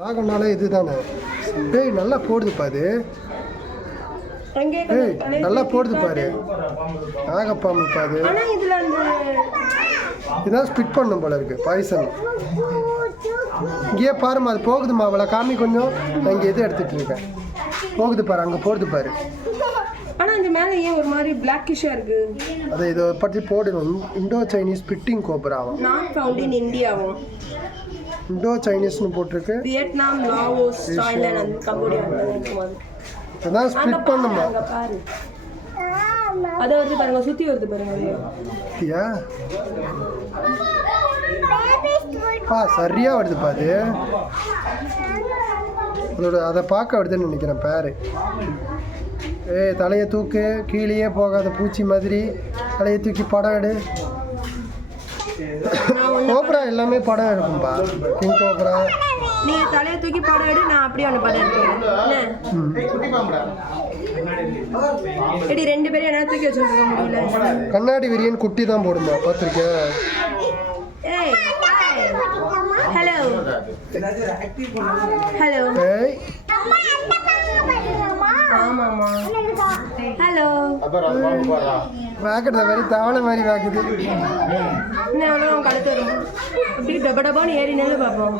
நாகம்னாலே இதுதானே. டேய் நல்லா போடுதுப்பா அது. ஏய் நல்லா போடுது பாரு. நாகப்பாம்புப்பா அது. இதான் ஸ்பிட் பண்ணும் போல இருக்கு பாய்சன். இங்கேயே பாருமா அது போகுதுமா. அவளை காமி கொஞ்சம். நான் இங்கே எது எடுத்துட்டு இருக்கேன். போகுது பாரு, அங்கே போடுது பாரு. ஆனால் இந்த மேலே ஏன் ஒரு மாதிரி பிளாக்கிஷாக இருக்கு? அதை இதை பற்றி போடணும். இண்டோ சைனீஸ் ஸ்பிட்டிங் கோப்ராவும் நாட் ஃபவுண்ட் இன் இந்தியாவும். இண்டோ சைனீஸ்னு போட்டிருக்கு. Vietnam, Laos, Thailand and Cambodia. அதான் ஸ்பிட் பண்ணுமா. பாரு அதை வருது பாருங்க, சுற்றி வருது பாருங்க. சரியா வருதுப்பா அது. அதோட அதை பார்க்க வருதுன்னு நினைக்கிறேன் பேரு. தலையை தூக்கு, கீழே போகாத பூச்சி மாதிரி தலையை தூக்கி படம் எடு. கோப்ரா எல்லாமே படம் எடுக்கும்பா. கிங் கோப்ரா நீ தலையை தூக்கி படம் எடு, நான் அப்படியே ஒன்று படம் எடுக்கிறேன். எடி ரெண்டு பேரும் என்ன தூக்கி வச்சுருக்க முடியல. கண்ணாடி விரியன் குட்டி தான் போடுமா, பார்த்துருக்கேன். ஏய் ஹலோ ஹலோ. ஏய் ஆமாம்மா ஹலோ. வாக்குறத மாதிரி தவளை மாதிரி வாக்குது. இன்னும் கழுத்து வரும். அப்படி டபா டபான்னு ஏறி நெல்லு பார்ப்போம்.